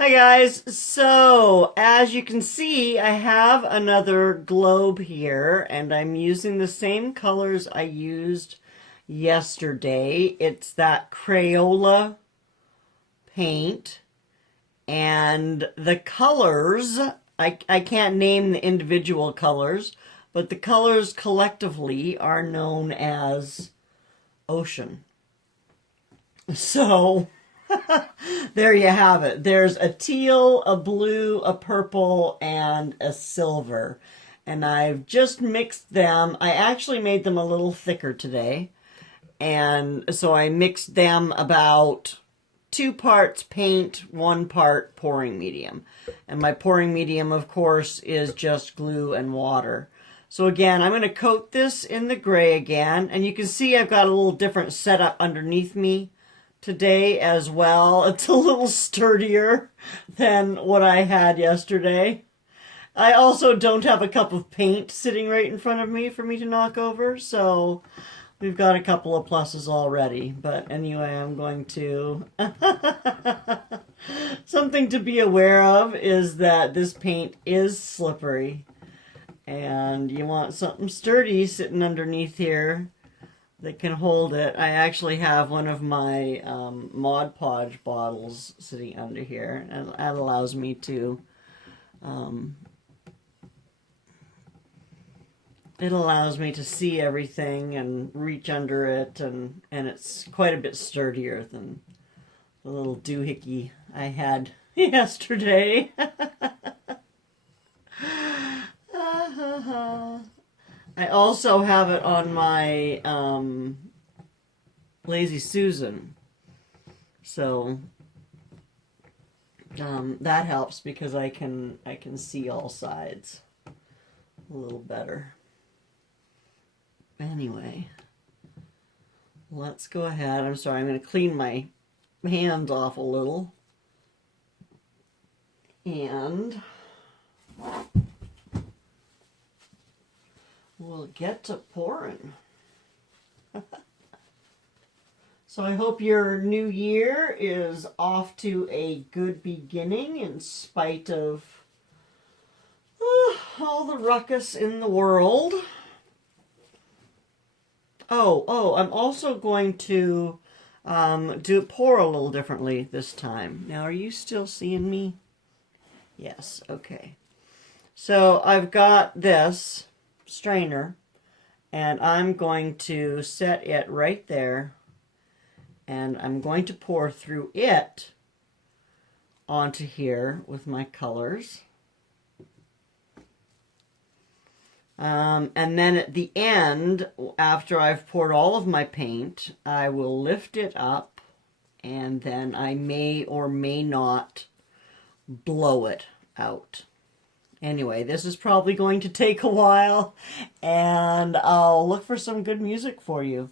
Hi guys, so as you can see I have another globe here and I'm using the same colors I used yesterday. It's that Crayola paint and the colors, I can't name the individual colors, but the colors collectively are known as ocean. So there you have it. There's a teal, a blue, a purple, and a silver. And I've just mixed them. I actually made them a little thicker today. And so I mixed them about 2 parts paint, 1 part pouring medium. And my pouring medium, of course, is just glue and water. So again, I'm going to coat this in the gray again. And you can see I've got a little different setup underneath me today as well. It's a little sturdier than what I had yesterday. I also don't have a cup of paint sitting right in front of me for me to knock over, so we've got a couple of pluses already. But anyway, I'm going to... Something to be aware of is that this paint is slippery, and you want something sturdy sitting underneath here that can hold it. I actually have one of my Mod Podge bottles sitting under here, and that allows me to see everything and reach under it, and it's quite a bit sturdier than the little doohickey I had yesterday. I also have it on my Lazy Susan, so that helps because I can see all sides a little better. Anyway, let's go ahead. I'm sorry, I'm going to clean my hands off a little, and we'll get to pouring. So I hope your new year is off to a good beginning in spite of all the ruckus in the world. Oh, I'm also going to pour a little differently this time. Now, are you still seeing me? Yes, okay. So I've got this strainer, and I'm going to set it right there, and I'm going to pour through it onto here with my colors. And then at the end, after I've poured all of my paint, I will lift it up, and then I may or may not blow it out. Anyway, this is probably going to take a while, and I'll look for some good music for you.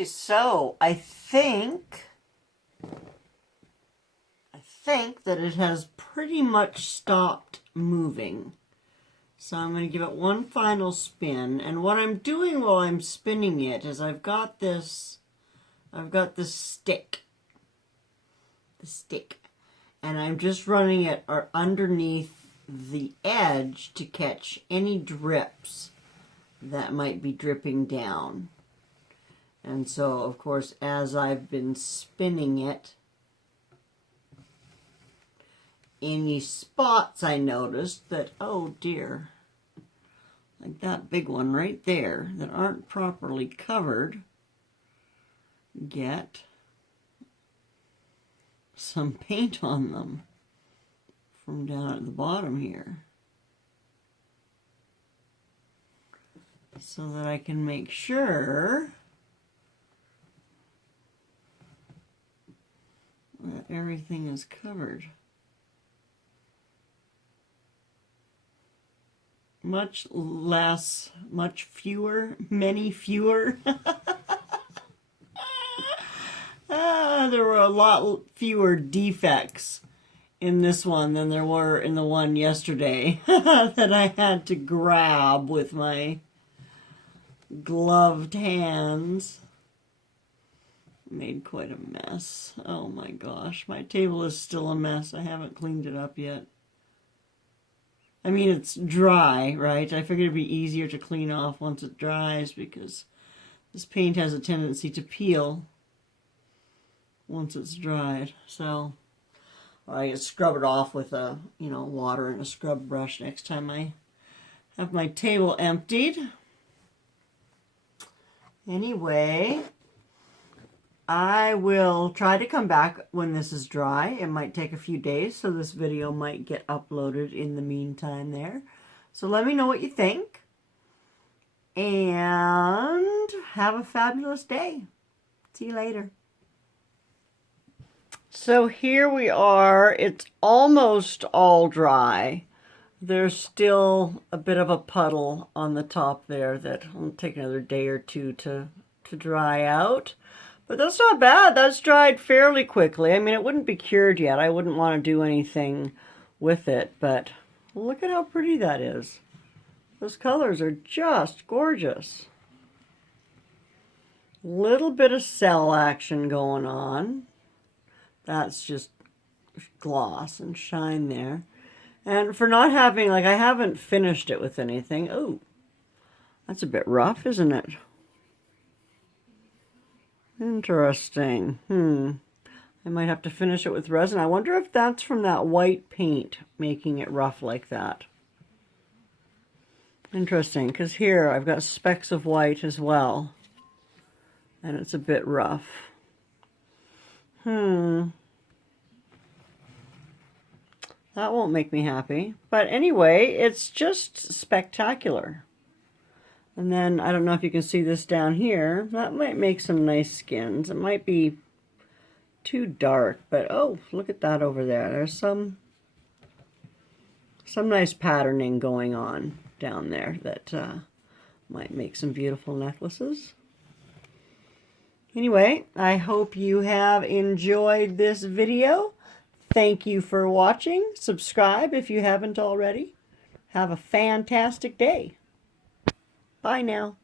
Okay, so I think that it has pretty much stopped moving. So I'm going to give it one final spin, and what I'm doing while I'm spinning it is I've got this stick, and I'm just running it underneath the edge to catch any drips that might be dripping down. And so, of course, as I've been spinning it, any spots I noticed that, oh dear, like that big one right there, that aren't properly covered, get some paint on them from down at the bottom here, so that I can make sure that everything is covered. Many fewer. There were a lot fewer defects in this one than there were in the one yesterday that I had to grab with my gloved hands. Made quite a mess. Oh my gosh, my table is still a mess. I haven't cleaned it up yet. I mean, it's dry, right? I figured it'd be easier to clean off once it dries because this paint has a tendency to peel once it's dried. So I scrub it off with water and a scrub brush next time I have my table emptied. Anyway, I will try to come back when this is dry. It might take a few days, so this video might get uploaded in the meantime there. So let me know what you think. And have a fabulous day. See you later. So here we are. It's almost all dry. There's still a bit of a puddle on the top there that will take another day or two to dry out. But that's not bad. That's dried fairly quickly. I mean, it wouldn't be cured yet. I wouldn't want to do anything with it, but look at how pretty that is. Those colors are just gorgeous. Little bit of cell action going on. That's just gloss and shine there. And for not having, I haven't finished it with anything. Oh, that's a bit rough, isn't it? Interesting. I might have to finish it with resin. I wonder if that's from that white paint making it rough like that. Interesting, because here I've got specks of white as well. And it's a bit rough. That won't make me happy. But anyway, it's just spectacular. And then, I don't know if you can see this down here. That might make some nice skins. It might be too dark, but oh, look at that over there. There's some nice patterning going on down there that might make some beautiful necklaces. Anyway, I hope you have enjoyed this video. Thank you for watching. Subscribe if you haven't already. Have a fantastic day. Bye now.